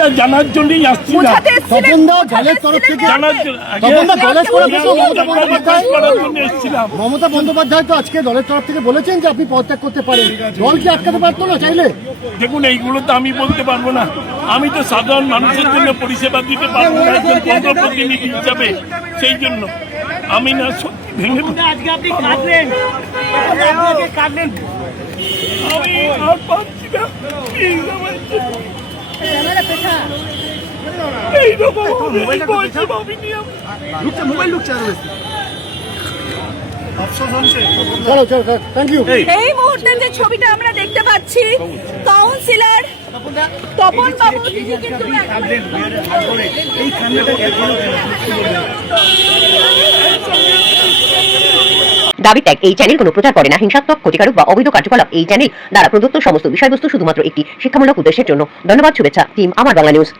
এটা জানার জন্যই আসছিলাম। মমতা বন্দ্যোপাধ্যায় তো আজকে দলের তরফ থেকে বলেছেন যে আপনি পদত্যাগ করতে পারেন, দল কি আটকাতে পারতো না চাইলে? দেখুন, এইগুলো তো আমি বলতে পারবো না। আমি তো সাধারণ মানুষের জন্য পরিষেবা দিতে পারবো না একজন জনপ্রতিনিধি হিসাবে। সেই জন্য আমি না সত্যি ভেঙে আমি আর পাচ্ছি না। এইরকম এই মুহূর্তে যে ছবিটা আমরা দেখতে পাচ্ছি, কাউন্সিলর তপন বাবু তিনি কিন্তু দাবি ত্যাগ এই চ্যানেল কোনো প্রচার করে না হিংসাত্মক, ক্ষতিকারক বা অবৈধ কার্যকলাপ। এই চ্যানেল দ্বারা প্রদত্ত সমস্ত বিষয়বস্তু শুধুমাত্র একটি শিক্ষামূলক উদ্দেশ্যের জন্য। ধন্যবাদ। শুভেচ্ছা টিম আমার বাংলা নিউজ।